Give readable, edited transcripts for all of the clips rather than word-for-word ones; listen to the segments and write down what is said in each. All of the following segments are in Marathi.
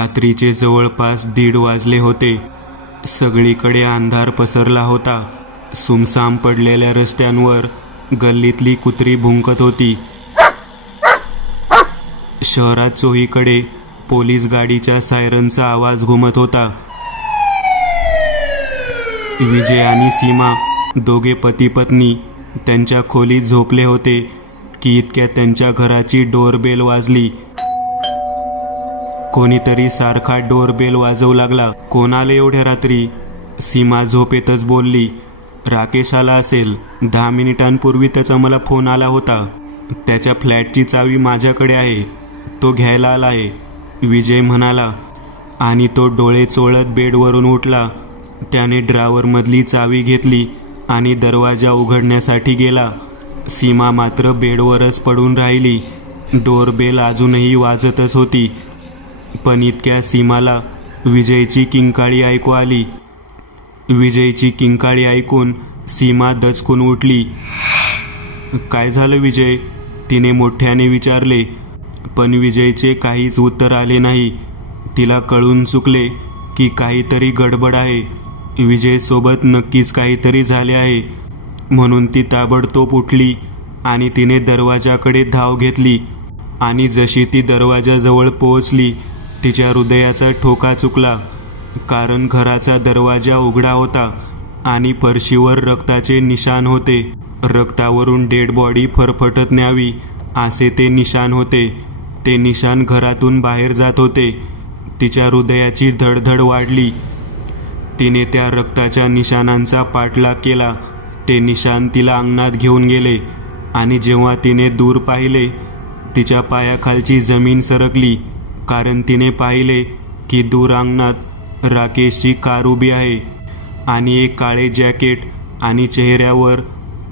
रात्रीचे जवळपास 1:30 वाजले होते. सगळीकडे अंधार पसरला होता. सुमसाम पडलेल्या रस्त्यांवर गल्लीतली कुत्री भुंकत होती. शहरात चोहीकडे पोलीस गाडीच्या सायरनचा आवाज घुमत होता. विजय आणि सीमा दोघे पती पत्नी त्यांच्या खोलीत झोपले होते की इतक्यात त्यांच्या घराची डोरबेल वाजली. कोणीतरी सारखा डोरबेल वाजवू लागला. कोण आले एवढ्या रात्री? सीमा झोपेतच बोलली. राकेश आला असेल. 10 मिनिटांपूर्वी त्याचा मला फोन आला होता. त्याच्या फ्लॅटची चावी माझ्याकडे आहे. तो घ्यायला आला आहे, विजय म्हणाला. आणि तो डोळे चोळत बेडवरून उठला. त्याने ड्रॉवरमधली चावी घेतली आणि दरवाजा उघडण्यासाठी गेला. सीमा मात्र बेडवरच पडून राहिली. डोरबेल अजूनही वाजतच होती. पण इतक्या सीमाला विजयची किंकाळी ऐकू आली. विजयची किंकाळी ऐकून सीमा दचकून उठली. काय झालं विजय? तिने मोठ्याने विचारले. पण विजयचे काहीच उत्तर आले नाही. तिला कळून चुकले की काहीतरी गडबड आहे. विजय सोबत नक्कीच काहीतरी झाले आहे. म्हणून ती ताबडतोब उठली आणि तिने दरवाजाकडे धाव घेतली. आणि जशी ती दरवाजाजवळ पोहोचली तिच्या हृदयाचा ठोका चुकला. कारण घराचा दरवाजा उघडा होता आणि फरशीवर रक्ताचे निशाण होते. रक्तावरून डेड बॉडी फरफटत न्यावी असे ते निशाण होते. ते निशाण घरातून बाहेर जात होते. तिच्या हृदयाची धडधड वाढली. तिने त्या रक्ताच्या निशाणांचा पाठलाग केला. ते निशाण तिला अंगणात घेऊन गेले आणि जेव्हा तिने दूर पाहिले तिच्या पायाखालची जमीन सरकली. कारण तिने पाहिले की दूर अंगणात राकेशची कार उभी आहे आणि एक काळे जॅकेट आणि चेहऱ्यावर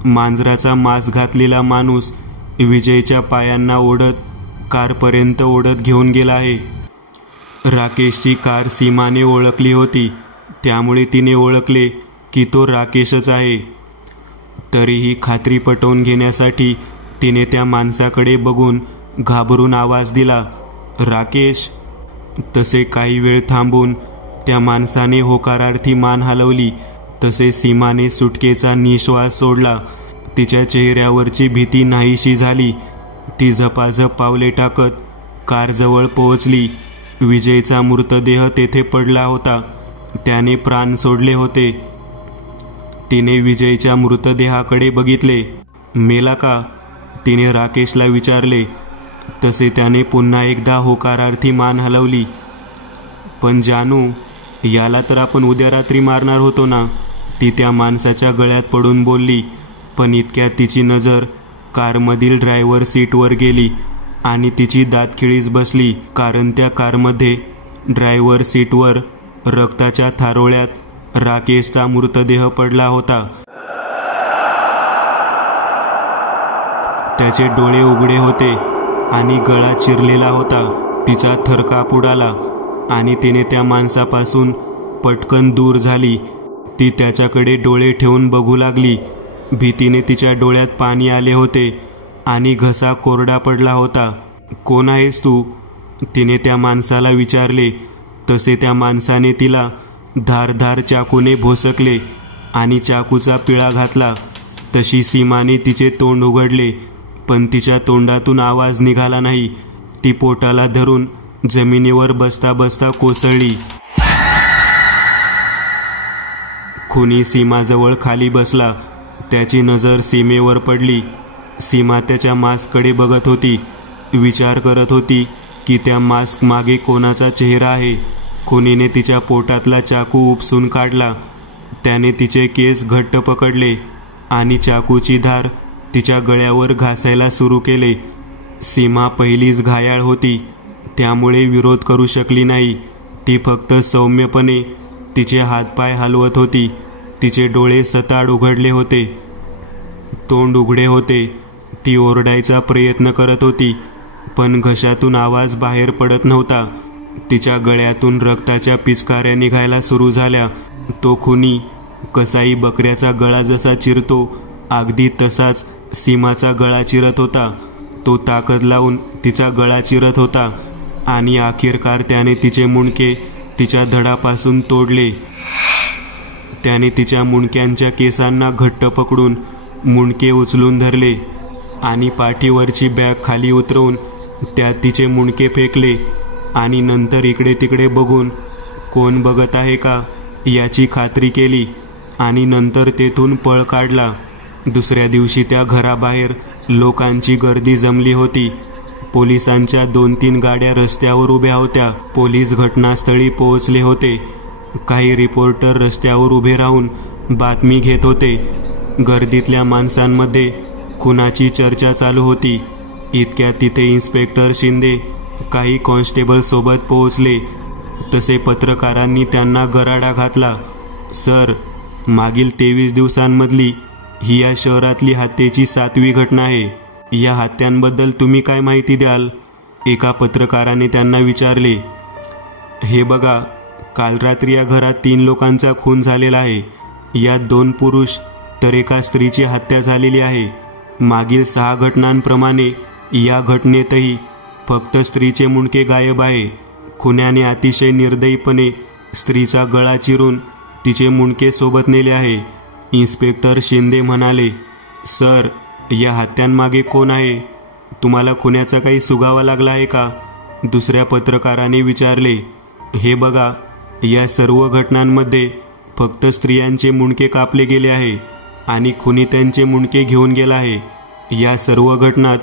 मांजराचा मास्क घातलेला माणूस विजयच्या पायांना ओढत कारपर्यंत ओढत घेऊन गेला आहे. राकेशची कार सीमाने ओळखली होती. त्यामुळे तिने ओळखले की तो राकेशच आहे. तरीही खात्री पटवून घेण्यासाठी तिने त्या माणसाकडे बघून घाबरून आवाज दिला, राकेश. तसे काही वेळ थांबून त्या माणसाने होकारार्थी मान हलवली. तसे सीमाने सुटकेचा निश्वास सोडला. तिच्या चेहऱ्यावरची भीती नाहीशी झाली. ती झपाझप पावले टाकत कारजवळ पोहोचली. विजयचा मृतदेह तेथे पडला होता. त्याने प्राण सोडले होते. तिने विजयच्या मृतदेहाकडे बघितले. मेला का? तिने राकेशला विचारले. तसे त्याने पुन्हा एकदा होकारार्थी मान हलवली. पण जानू, याला तर आपण उद्या रात्री मारणार होतो ना? ती त्या माणसाच्या गळ्यात पडून बोलली. पण इतक्यात तिची नजर कारमधील ड्रायव्हर सीटवर गेली आणि तिची दातखिळीच बसली. कारण त्या कारमध्ये ड्रायव्हर सीटवर रक्ताच्या थारोळ्यात राकेशचा मृतदेह पडला होता. त्याचे डोळे उघडे होते आणि गळा चिरलेला होता. तिचा थरकाप उडाला आणि तिने त्या माणसापासून पटकन दूर झाली. ती त्याच्याकडे डोळे ठेवून बघू लागली. भीतीने तिच्या डोळ्यात पाणी आले होते आणि घसा कोरडा पडला होता. कोण आहेस तू? तिने त्या माणसाला विचारले. तसे त्या माणसाने तिला धारधार चाकूने भोसकले आणि चाकूचा पिळा घातला. तशी सीमाने तिचे तोंड उघडले, पण तिच्या तोंडातून आवाज निघाला नाही. ती पोटाला धरून जमिनीवर बसता बसता कोसळली. खुनी सीमाजवळ खाली बसला. त्याची नजर सीमेवर पडली. सीमा त्याच्या मास्ककडे बघत होती. विचार करत होती की त्या मास्क मागे कोणाचा चेहरा आहे. खुनीने तिच्या पोटातला चाकू उपसून काढला. त्याने तिचे केस घट्ट पकडले आणि चाकूची धार तिच्या गळ्यावर घासायला सुरू केले. सीमा पहिलीच घायाळ होती, त्यामुळे विरोध करू शकली नाही. ती फक्त सौम्यपणे तिचे हातपाय हलवत होती. तिचे डोळे सताड उघडले होते, तोंड उघडे होते. ती ओरडायचा प्रयत्न करत होती, पण घशातून आवाज बाहेर पडत नव्हता. तिच्या गळ्यातून रक्ताच्या पिचकाऱ्या निघायला सुरू झाल्या. तो खुनी कसाई बकऱ्याचा गळा जसा चिरतो अगदी तसाच सीमाचा गळा चिरत होता. तो ताकद लावून तिचा गळा चिरत होता आणि अखेरकार त्याने तिचे मुंडके तिच्या धडापासून तोडले. त्याने तिच्या मुंडक्यांच्या केसांना घट्ट पकडून मुंडके उचलून धरले आणि पाठीवरची बॅग खाली उतरवून त्यात तिचे मुंडके फेकले आणि नंतर इकडे तिकडे बघून कोण बघत आहे का याची खात्री केली आणि नंतर तेथून पळ काढला. दुसऱ्या दिवशी त्या घराबाहेर लोकांची गर्दी जमली होती. पोलिसांच्या 2-3 गाड्या रस्त्यावर उभ्या होत्या. पोलीस घटनास्थळी पोहोचले होते. काही रिपोर्टर रस्त्यावर उभे राहून बातमी घेत होते. गर्दीतल्या माणसांमध्ये खुनाची चर्चा चालू होती. इतक्यात तिथे इन्स्पेक्टर शिंदे काही कॉन्स्टेबल सोबत पोहोचले. तसे पत्रकारांनी त्यांना गराडा घातला. सर, मागील 23 दिवसांमधली ही या शहरातली हत्येची 7वी घटना आहे. या हत्यांबद्दल तुम्ही काय माहिती द्याल? एका पत्रकाराने त्यांना विचारले. हे बघा, काल रात्री या घरात 3 लोकांचा खून झालेला आहे. यात 2 पुरुष तर एका स्त्रीची हत्या झालेली आहे. मागील 6 घटनांप्रमाणे या घटनेतही फक्त स्त्रीचे मुंडके गायब आहे. खुन्याने अतिशय निर्दयीपणे स्त्रीचा गळा चिरून तिचे मुंडके सोबत नेले आहे. इन्स्पेक्टर शिंदे म्हणाले. सर, या हत्यांमागे कोण आहे? तुम्हाला खुन्याचा काही सुगावा लागला आहे का? दुसऱ्या पत्रकाराने विचारले. हे बघा, या सर्व घटनांमध्ये फक्त स्त्रियांचे मुंडके कापले गेले आहे आणि खुनी त्यांचे मुंडके घेऊन गेला आहे. या सर्व घटनात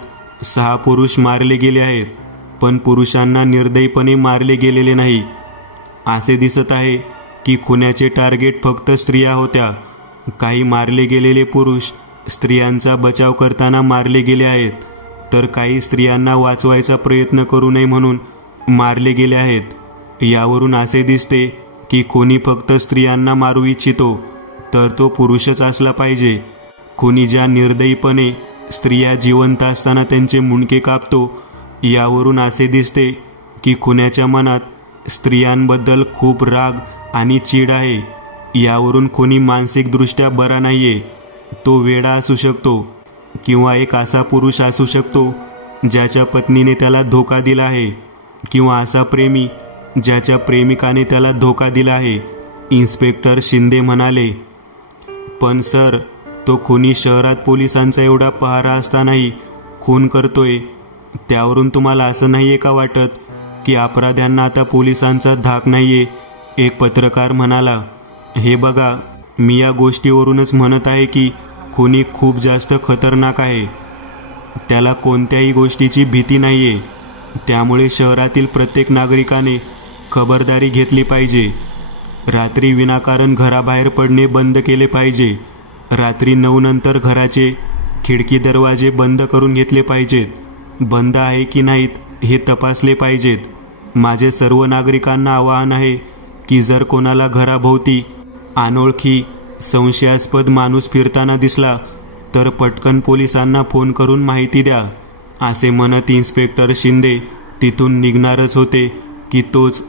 6 पुरुष मारले गेले आहेत, पण पुरुषांना निर्दयीपणे मारले गेलेले नाही. असे दिसत आहे की खुन्याचे टार्गेट फक्त स्त्रिया होत्या. काही मारले गेलेले पुरुष स्त्रियांचा बचाव करताना मारले गेले आहेत, तर काही स्त्रियांना वाचवायचा प्रयत्न करू नये म्हणून मारले गेले आहेत. यावरून असे दिसते की खुनी फक्त स्त्रियांना मारू इच्छितो, तर तो पुरुषच असला पाहिजे. खुनी ज्या निर्दयीपणे स्त्रिया जिवंत असताना त्यांचे मुंडके कापतो, यावरून असे दिसते की खुन्याच्या मनात स्त्रियांबद्दल खूप राग आणि चीड आहे. यावरून खुनी मानसिकदृष्ट्या बरा नाहीये. तो वेडा असू शकतो किंवा एक असा पुरुष असू शकतो ज्याच्या पत्नीने त्याला धोका दिला आहे, किंवा असा प्रेमी ज्याच्या प्रेमिकाने त्याला धोका दिला आहे. इन्स्पेक्टर शिंदे म्हणाले. पण सर, तो खुनी शहरात पोलिसांचा एवढा पहारा असतानाही खून करतोय. त्यावरून तुम्हाला असं नाहीये का वाटत की अपराध्यांना आता पोलिसांचा धाक नाहीये? एक पत्रकार म्हणाला. हे बघा, मी या गोष्टीवरूनच म्हणत आहे की खुनी खूप जास्त खतरनाक आहे. त्याला कोणत्याही गोष्टीची भीती नाहीये. त्यामुळे शहरातील प्रत्येक नागरिकाने खबरदारी घेतली पाहिजे. रात्री विनाकारण घराबाहेर पडणे बंद केले पाहिजे. रात्री 9 नंतर घराचे खिडकी दरवाजे बंद करून घेतले पाहिजेत. बंद आहे की नाहीत हे तपासले पाहिजेत. माझे सर्व नागरिकांना आवाहन आहे की जर कोणाला घराभोवती अनोळखी संशयास्पद माणूस फिरताना दिसला तर पटकन पोलिसांना फोन करून माहिती द्या. असे म्हणत इन्स्पेक्टर शिंदे तिथून निघणारच होते की तोच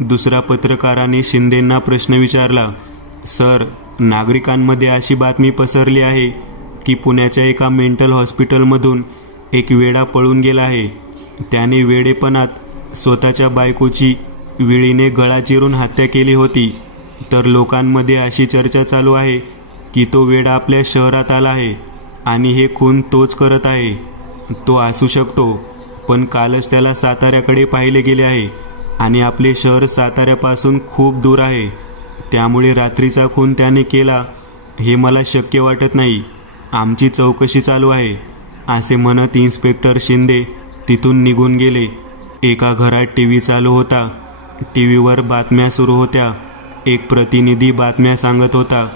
दुसरा पत्रकाराने शिंदेंना प्रश्न विचारला. सर, नागरिकांमध्ये अशी बातमी पसरली आहे की पुण्याच्या एका मेंटल हॉस्पिटलमधून एक वेडा पळून गेला आहे. त्याने वेडेपणात स्वतःच्या बायकोची विळीने गळा चिरून हत्या केली होती. तर लोकांमध्ये अशी चर्चा चालू आहे की तो वेडा आपल्या शहरात आला आहे आणि हे खून तोच करत आहे. तो असू शकतो, पण कालच त्याला साताऱ्याकडे पाहिले गेले आहे आणि आपले शहर साताऱ्यापासून खूप दूर आहे. त्यामुळे रात्रीचा खून त्याने केला हे मला शक्य वाटत नाही. आमची चौकशी चालू आहे. असे म्हणत इन्स्पेक्टर शिंदे तिथून निघून गेले. एका घरात टीव्ही चालू होता. टीव्हीवर बातम्या सुरू होत्या. एक प्रतिनिधी बातम्या सांगत होता.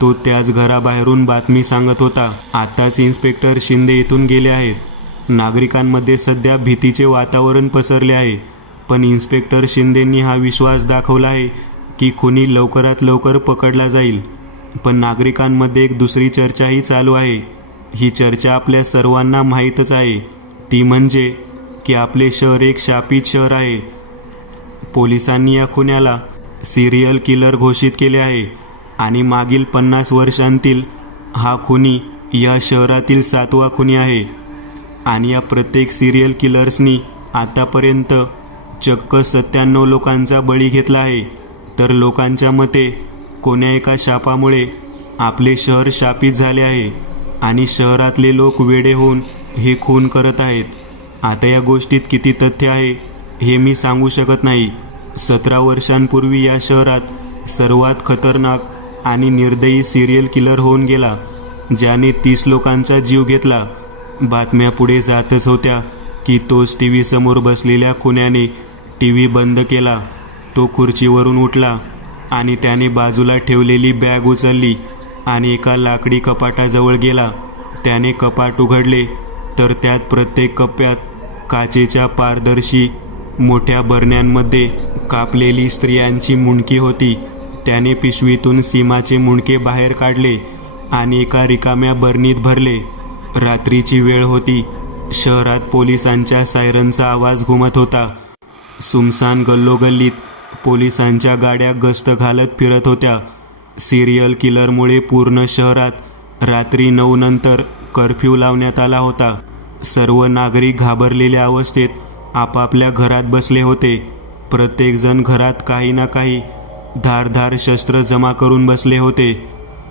तो त्याच घराबाहेरून बातमी सांगत होता. आताच इन्स्पेक्टर शिंदे इथून गेले आहेत. नागरिकांमध्ये सध्या भीतीचे वातावरण पसरले आहे, पण इन्स्पेक्टर शिंदेंनी हा विश्वास दाखवला आहे की खुनी लवकरात लवकर पकडला जाईल. पण नागरिकांमध्ये एक दुसरी चर्चाही चालू आहे. ही चर्चा आपल्या सर्वांना माहीतच आहे. ती म्हणजे की आपले शहर एक शापित शहर आहे. पोलिसांनी या खुन्याला सिरियल किलर घोषित केले आहे आणि मागील 50 वर्षांतील हा खुनी या शहरातील 7वा खुनी आहे. आणि या प्रत्येक सिरियल किलर्सनी आतापर्यंत चक्क 97 लोकांचा बळी घेतला आहे. तर लोकांच्या मते कोण्या एका शापामुळे आपले शहर शापित झाले आहे आणि शहरातले लोक वेडे होऊन हे खून करत आहेत. आता या गोष्टीत किती तथ्य आहे हे मी सांगू शकत नाही. 17 वर्षांपूर्वी या शहरात सर्वात खतरनाक आणि निर्दयी सिरियल किलर होऊन गेला, ज्याने 30 लोकांचा जीव घेतला. बातम्या पुढे जातच होत्या की तोच टीव्ही समोर बसलेल्या खुन्याने टीव्ही बंद केला. तो खुर्चीवरून उठला आणि त्याने बाजूला ठेवलेली बॅग उचलली आणि एका लाकडी कपाटाजवळ गेला. त्याने कपाट उघडले तर त्यात प्रत्येक कप्प्यात काचेच्या पारदर्शी मोठ्या बरण्यांमध्ये कापलेली स्त्रियांची मुंडकी होती. त्याने पिशवीतून सीमाचे मुंडके बाहेर काढले आणि एका रिकाम्या बरणीत भरले. रात्रीची वेळ होती. शहरात पोलिसांच्या सायरनचा आवाज घुमत होता. सुमसान गल्लोगल्लीत पोलिसांच्या गाड्या गस्त घालत फिरत होत्या. सिरियल किलरमुळे पूर्ण शहरात रात्री 9 नंतर कर्फ्यू लावण्यात आला होता. सर्व नागरिक घाबरलेल्या अवस्थेत आपापल्या घरात बसले होते. प्रत्येकजण घरात काही ना काही धारधार शस्त्र जमा करून बसले होते.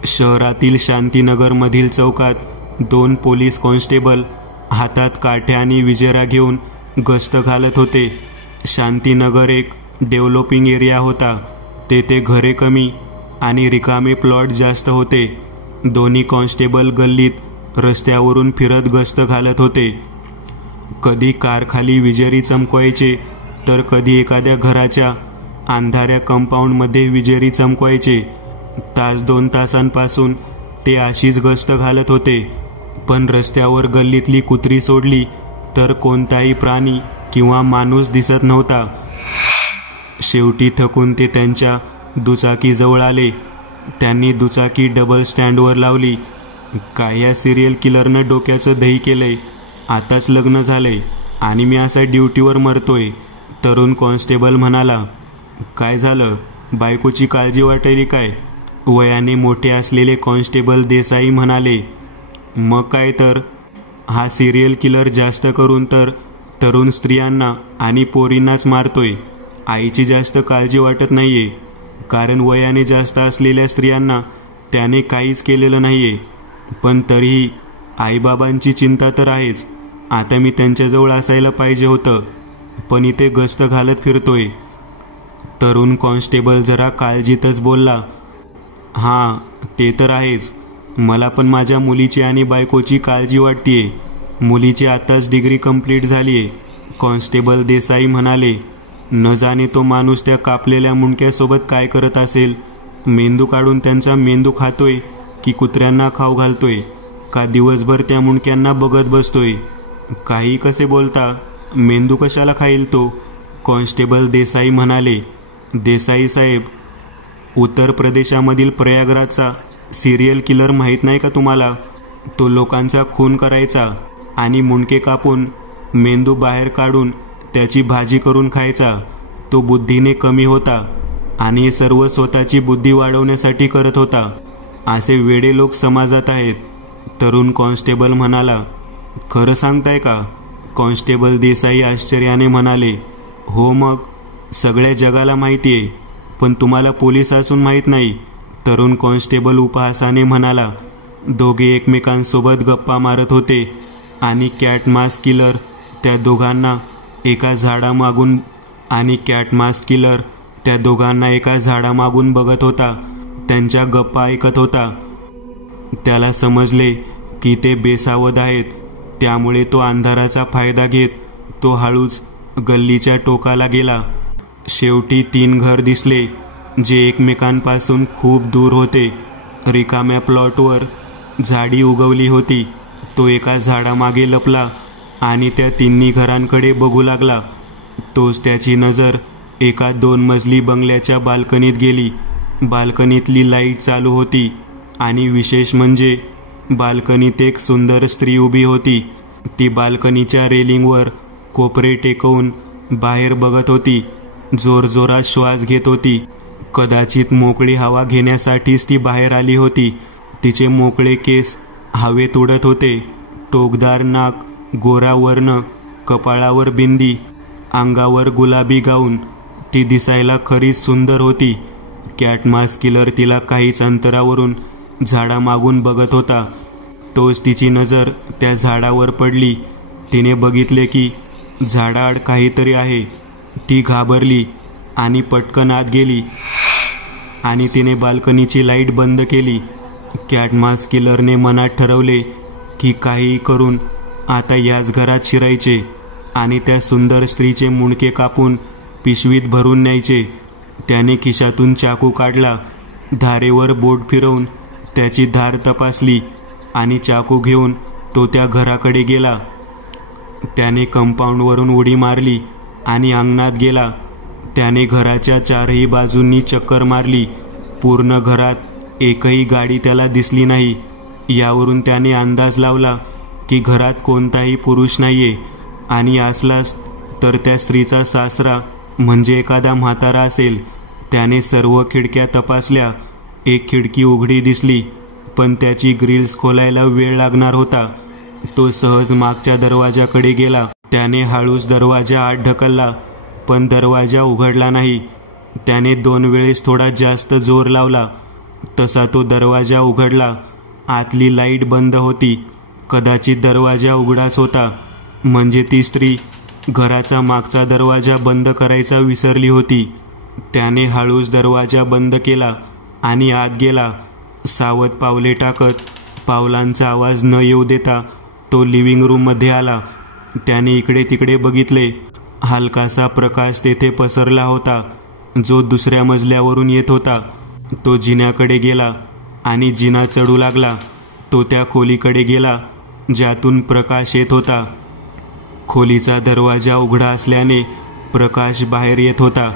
शहरातील शांतीनगरमधील चौकात 2 पोलीस कॉन्स्टेबल हातात काठ्या आणि विजेरा घेऊन गस्त घालत होते. शांतीनगर एक डेव्हलपिंग एरिया होता. तेथे घरे कमी आणि रिकामे प्लॉट जास्त होते. दोन्ही कॉन्स्टेबल गल्लीत रस्त्यावरून फिरत गस्त घालत होते. कधी कारखाली विजेरी चमकवायचे तर कधी एखाद्या घराच्या अंधाऱ्या कंपाऊंडमध्ये विजेरी चमकवायचे. तास 2 तासांपासून ते अशीच गस्त घालत होते. पण रस्त्यावर गल्लीतली कुत्री सोडली तर कोणताही प्राणी किंवा माणूस दिसत नव्हता. शेवटी थकून ते त्यांच्या दुचाकीजवळ आले. त्यांनी दुचाकी डबल स्टँडवर लावली. काय या सिरियल किलरनं डोक्याचं दही केलंय. आताच लग्न झालंय आणि मी असा ड्युटीवर मरतोय. तरुण कॉन्स्टेबल म्हणाला. काय झालं, बायकोची काळजी वाटायली काय? वयाने मोठे असलेले कॉन्स्टेबल देसाई म्हणाले. मग काय तर, हा सिरियल किलर जास्त करून तर तरुण स्त्रियांना आणि पोरींनाच मारतोय. आईची जास्त काळजी वाटत नाहीये, कारण वयाने जास्त असलेल्या स्त्रियांना त्याने काहीच केलेलं नाहीये. पण तरीही आईबाबांची चिंता तर आहेच. आता मी त्यांच्याजवळ असायला पाहिजे होतं, पण इथे गस्त घालत फिरतोय. तरुण कॉन्स्टेबल जरा काळजीतच बोलला. हां, ते तर आहेच. मला पण माझ्या मुलीची आणि बायकोची काळजी वाटतेय. मुलीची आताच डिग्री कंप्लीट झालीये, कॉन्स्टेबल देसाई म्हणाले. न जाणे तो माणूस त्या कापलेल्या मुंडक्यासोबत काय करत असेल. मेंदू काढून त्यांचा मेंदू खातोय की कुत्र्यांना खाऊ घालतोय, का दिवसभर त्या मुंडक्यांना बघत बसतोय. काही कसे बोलता, मेंदू कशाला खाईल तो, कॉन्स्टेबल देसाई म्हणाले. देसाई साहेब, उत्तर प्रदेशामधील प्रयागराजचा सिरियल किलर माहीत नाही का तुम्हाला? तो लोकांचा खून करायचा आणि मुंडके कापून मेंदू बाहेर काढून त्याची भाजी करून खायचा. तो बुद्धीने कमी होता आणि हे सर्व स्वतःची बुद्धी वाढवण्यासाठी करत होता. असे वेडे लोक समाजात आहेत, तरुण कॉन्स्टेबल म्हणाला. खरं सांगताय का, कॉन्स्टेबल देसाई आश्चर्याने म्हणाले. हो मग, सगळ्या जगाला माहिती आहे, पण तुम्हाला पोलीस असून माहीत नाही, तरुण कॉन्स्टेबल उपहासाने म्हणाला. दोघे एकमेकांसोबत गप्पा मारत होते आणि कॅट मास किलर त्या दोघांना एका झाडामागून बघत होता. त्यांच्या गप्पा ऐकत होता. त्याला समजले की ते बेसावध आहेत, त्यामुळे तो अंधाराचा फायदा घेत तो हळूच गल्लीच्या टोकाला गेला. शेवटी 3 घर दिसले, जे एकमेकांपासून खूप दूर होते. रिकाम्या प्लॉटवर झाडी उगवली होती. तो एका झाडामागे लपला आणि त्या 3 घरांकडे बघू लागला. तोच त्याची नजर एका 2 मजली बंगल्याच्या बाल्कनीत गेली. बाल्कनीतली लाईट चालू होती आणि विशेष म्हणजे बाल्कनीत एक सुंदर स्त्री उभी होती. ती बाल्कनीच्या रेलिंगवर कोपरे टेकवून बाहेर बघत होती. जोरजोरात श्वास घेत होती. कदाचित मोकळी हवा घेण्यासाठीच ती बाहेर आली होती. तिचे मोकळे केस हवेत उडत होते. टोकदार नाक, गोरा वर्ण, कपाळावर बिंदी अंगावर गुलाबी गाऊन. ती दिसायला खरीच सुंदर होती. कॅटमास किलर तिला काहीच अंतरावरून झाडामागून बघत होता. तोच तिची नजर त्या झाडावर पडली. तिने बघितले की झाडाआड काहीतरी आहे. ती घाबरली आणि पटकन आत गेली आणि तिने बाल्कनीची लाईट बंद केली. कॅटमास किलरने मनात ठरवले की काहीही करून आता याच घरात शिरायचे आणि त्या सुंदर स्त्रीचे मुंडके कापून पिशवीत भरून न्यायचे. त्याने खिशातून चाकू काढला. धारेवर बोट फिरवून त्याची धार तपासली आणि चाकू घेऊन तो त्या घराकडे गेला. त्याने कंपाऊंडवरून उडी मारली आणि अंगणात गेला. त्याने घराच्या चारही बाजूंनी चक्कर मारली. पूर्ण घरात एकही गाडी त्याला दिसली नाही. यावरून त्याने अंदाज लावला की घरात कोणताही पुरुष नाहीये आणि असलाच तर त्या स्त्रीचा सासरा म्हणजे एखादा म्हातारा असेल. त्याने सर्व खिडक्या तपासल्या. एक खिडकी उघडी दिसली, पण त्याची ग्रिल्स खोलायला वेळ लागणार होता. तो सहज मागच्या दरवाजाकडे गेला. त्याने हळूच दरवाजा आत ढकलला, पण दरवाजा उघडला नाही. त्याने 2 वेळेस थोडा जास्त जोर लावला. तसा तो दरवाजा उघडला. आतली लाईट बंद होती. कदाचित दरवाजा उघडाच होता, म्हणजे ती स्त्री घराचा मागचा दरवाजा बंद करायचा विसरली होती. त्याने हळूच दरवाजा बंद केला आणि आत गेला. सावध पावले टाकत, पावलांचा आवाज न येऊ देता तो लिव्हिंग रूममध्ये आला. त्याने इकडे तिकडे बघितले. हलकासा प्रकाश तेथे पसरला होता, जो दुसऱ्या मजल्यावरून येत होता. तो जिन्याकडे गेला आणि जिना चढू लागला. तो त्या खोलीकडे गेला ज्यातून प्रकाश येत होता. खोलीचा दरवाजा उघडा असल्याने प्रकाश बाहेर येत होता.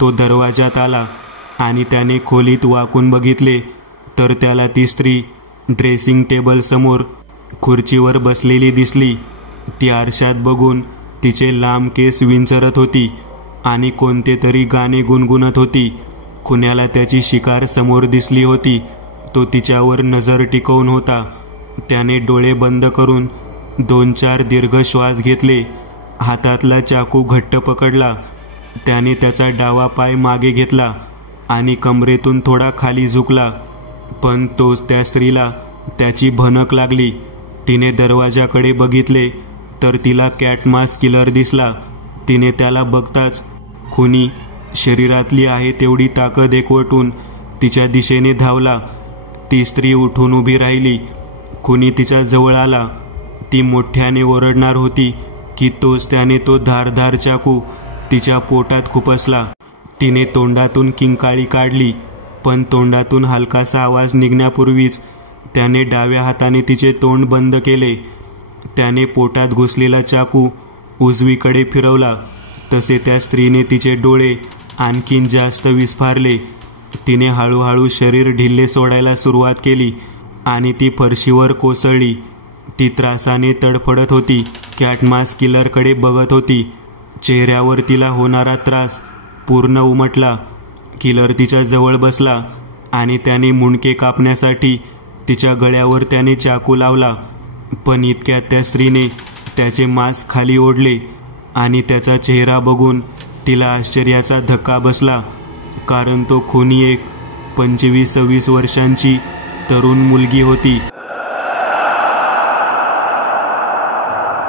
तो दरवाजात आला आणि त्याने खोलीत वाकून बघितले तर त्याला ती स्त्री ड्रेसिंग टेबल समोर खुर्चीवर बसलेली दिसली. ती आरशात बघून तिचे लांब केस विंचरत होती आणि कोणते तरी गाणे गुणगुणत होती. खुन्याला त्याची शिकार समोर दिसली होती. तो तिच्यावर नजर टिकवून होता. त्याने डोळे बंद करून 2-4 दीर्घ श्वास घेतले. हातातला चाकू घट्ट पकडला. त्याने त्याचा डावा पाय मागे घेतला आणि कमरेतून थोडा खाली झुकला, पण तोच त्या स्त्रीला त्याची भनक लागली. तिने दरवाजाकडे बघितले तर तिला कॅटमास किलर दिसला. तिने त्याला बघताच खुनी शरीरातली आहे तेवढी ताकद एकवटून तिच्या दिशेने धावला. ती स्त्री उठून उभी राहिली. खुनी तिच्या जवळ आला. ती मोठ्याने ओरडणार होती की तोच त्याने तो धारधार चाकू तिच्या पोटात खुपसला. तिने तोंडातून किंकाळी काढली, पण तोंडातून हलकासा आवाज निघण्यापूर्वीच त्याने डाव्या हाताने तिचे तोंड बंद केले. त्याने पोटात घुसलेला चाकू उजवीकडे फिरवला. तसे त्या स्त्रीने तिचे डोळे आणखीन जास्त विस्फारले. तिने हळूहळू शरीर ढिल्ले सोडायला सुरुवात केली आणि ती फरशीवर कोसळली. ती त्रासाने तडफडत होती. कॅटमास किलरकडे बघत होती. चेहऱ्यावर तिला होणारा त्रास पूर्ण उमटला. किलर तिच्या जवळ बसला आणि त्याने मुंडके कापण्यासाठी तिच्या गळ्यावर त्याने चाकू लावला. पण इतक्यात त्या स्त्रीने त्याचे मांस खाली ओढले आणि त्याचा चेहरा बघून तिला आश्चर्याचा धक्का बसला, कारण तो खुनी एक 25-26 वर्षांची तरुण मुलगी होती.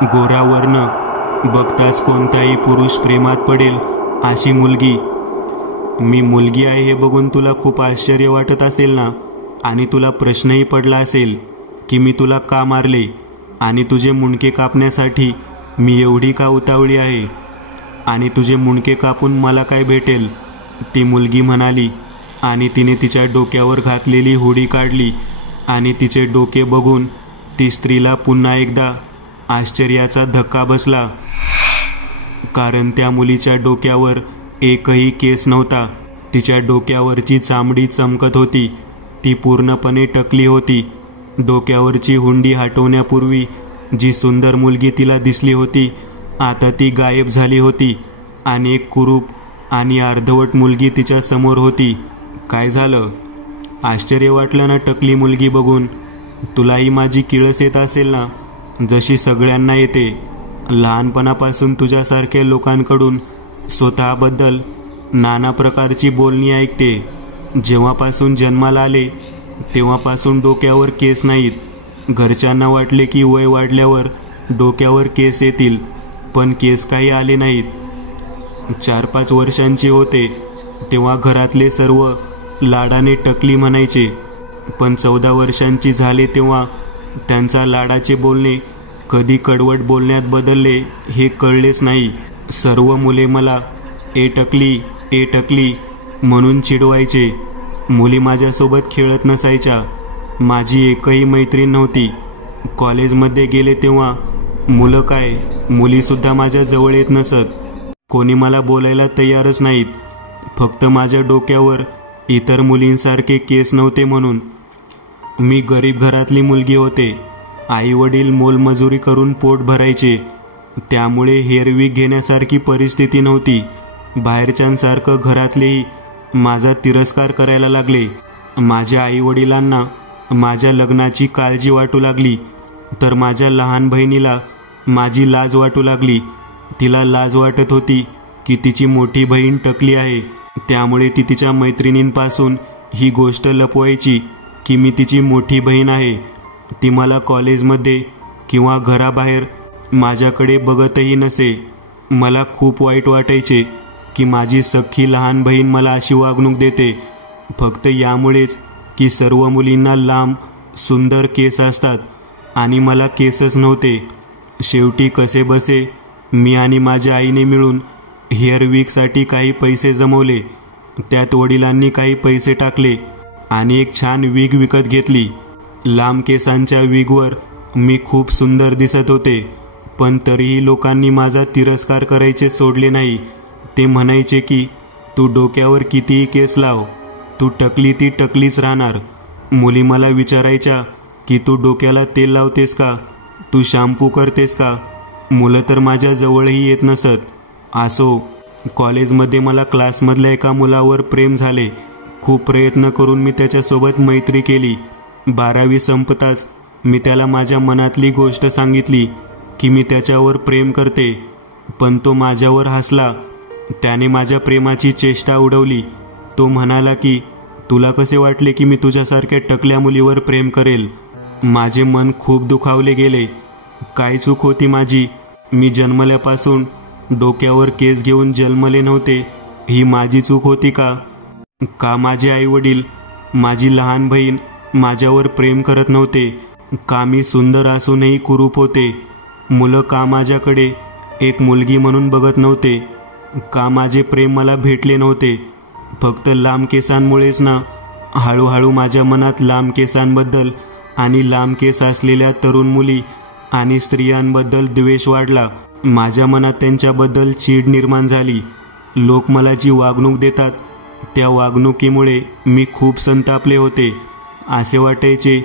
गोरा वर्ण, बघताच कोणताही पुरुष प्रेमात पडेल अशी मुलगी. मी मुलगी आहे हे बघून तुला खूप आश्चर्य वाटत असेल ना, आणि तुला प्रश्नही पडला असेल की मी तुला का मारले आणि तुझे मुंडके कापण्यासाठी मी एवढी का उतावळी आहे, आणि तुझे मुंडके कापून मला काय भेटेल, ती मुलगी म्हणाली. आणि तिने तिच्या डोक्यावर घातलेली हुडी काढली आणि तिचे डोके बघून ती स्त्रीला पुन्हा एकदा आश्चर्याचा धक्का बसला, कारण त्या मुलीच्या डोक्यावर एकही केस नव्हता. तिच्या डोक्यावरची चामडी चमकत होती. ती पूर्णपणे टकली होती. डोक्यावरची हुंडी हटवण्यापूर्वी जी सुंदर मुलगी तिला दिसली होती आता ती गायब झाली होती आणि एक कुरूप आणि अर्धवट मुलगी तिच्या समोर होती. काय झालं? आश्चर्य वाटलं ना टकली मुलगी बघून? तुलाही माझी किळस येत असेल ना, जशी सगळ्यांना येते? लहानपणापासून तुझ्यासारख्या लोकांकडून स्वतःबद्दल नाना प्रकारची बोलणी ऐकते. जेव्हापासून जन्माला आले तेव्हापासून डोक्यावर केस नाहीत. घरच्यांना वाटले की वय वाढल्यावर डोक्यावर केस येतील, पण केस काही आले नाहीत. 4-5 वर्षांचे होते तेव्हा घरातले सर्व लाडाने टकली म्हणायचे, पण 14 वर्षांची झाले तेव्हा त्यांचा लाडाचे बोलणे कधी कडवट बोलण्यात बदलले हे कळलेच नाही. सर्व मुले मला ए टकली म्हणून चिडवायचे. मुली माझ्यासोबत खेळत नसायच्या. माझी एकही मैत्रीण नव्हती. कॉलेजमध्ये गेले तेव्हा मुलं काय, मुलीसुद्धा माझ्या जवळ येत नसत. कोणी मला बोलायला तयारच नाहीत. फक्त माझ्या डोक्यावर इतर मुलींसारखे केस नव्हते म्हणून. मी गरीब घरातली मुलगी होते. आई वडील मोलमजुरी करून पोट भरायचे, त्यामुळे हेअरविग घेण्यासारखी परिस्थिती नव्हती. बाहेरच्यांसारखं घरातलेही माझा तिरस्कार करायला लागले. माझ्या आई वडिलांना माझ्या लग्नाची काळजी वाटू लागली, तर माझ्या लहान बहिणीला माझी लाज वाटू लागली. तिला लाज वाटत होती की तिची मोठी बहीण टकली आहे, त्यामुळे ती तिच्या मैत्रिणींपासून ही गोष्ट लपवायची की मी तिची मोठी बहीण आहे. ती मला कॉलेजमध्ये किंवा घराबाहेर माझ्याकडे बघतही नसे. मला खूप वाईट वाटायचे की माझी सख्खी लहान बहीण मला अशी वागणूक देते, फक्त यामुळेच की सर्व मुलींना लांब सुंदर केस असतात आणि मला केसच नव्हते. शेवटी कसे बसे मी आणि माझ्या आईने मिळून हेअरविगसाठी काही पैसे जमवले. त्यात वडिलांनी काही पैसे टाकले आणि एक छान विग विकत घेतली. लांब केसांच्या विगवर मी खूप सुंदर दिसत होते, पण तरीही लोकांनी माझा तिरस्कार करायचे सोडले नाही. ते म्हणायचे की तू डोक्यावर कितीही केस लाव, तू टकली ती टकलीच राहणार. मुली मला विचारायच्या की तू डोक्याला तेल लावतेस का, तू शॅम्पू करतेस का. मुलं तर माझ्या जवळही येत नसत. असो, कॉलेजमध्ये मला क्लासमधल्या एका मुलावर प्रेम झाले. खूप प्रयत्न करून मी त्याच्यासोबत मैत्री केली. 12वी संपताच मी त्याला माझ्या मनातली गोष्ट सांगितली की मी त्याच्यावर प्रेम करते, पण तो माझ्यावर हसला. त्याने माझ्या प्रेमाची चेष्टा उडवली. तो म्हणाला की तुला कसे वाटले की मी तुझ्यासारख्या टकल्या मुलीवर प्रेम करेल. माझे मन खूप दुखावले गेले. काय चूक होती माझी? मी जन्मल्यापासून डोक्यावर केस घेऊन जन्मले नव्हते, ही माझी चूक होती का? का माझे आईवडील, माझी लहान बहीण माझ्यावर प्रेम करत नव्हते? का मी सुंदर असूनही कुरूप होते? मुलं का माझ्याकडे एक मुलगी म्हणून बघत नव्हते? का माझे प्रेम मला भेटले नव्हते? फक्त लांब केसांमुळेच ना. हळूहळू माझ्या मनात लांब केसांबद्दल आणि लांब केस असलेल्या तरुण मुली आणि स्त्रियांबद्दल द्वेष वाढला. माझ्या मनात त्यांच्याबद्दल चीड निर्माण झाली. लोक मला जी वागणूक देतात त्या वागणुकीमुळे मी खूप संतापले होते. असे वाटायचे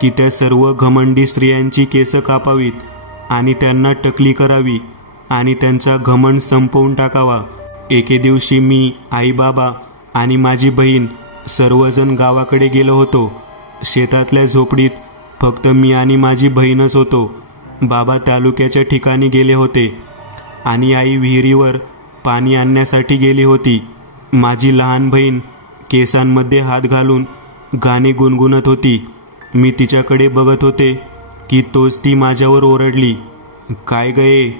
की त्या सर्व घमंडी स्त्रियांची केस कापावीत आणि त्यांना टकली करावी आणि त्यांचा घमंड संपवून टाकावा. एके दिवशी मी, आई बाबा आणि माझी बहीण सर्वजण गावाकडे गेलो होतो. शेतातल्या झोपडीत फक्त मी आणि माझी बहीणच होतो. बाबा तालुक्याच्या ठिकाणी गेले होते आणि आई विहिरीवर पाणी आणण्यासाठी गेली होती. माझी लहान बहीण केसांमध्ये हात घालून गाणे गुणगुणत होती. मी तिच्याकडे बघत होते की तोच ती माझ्यावर ओरडली, काय गये,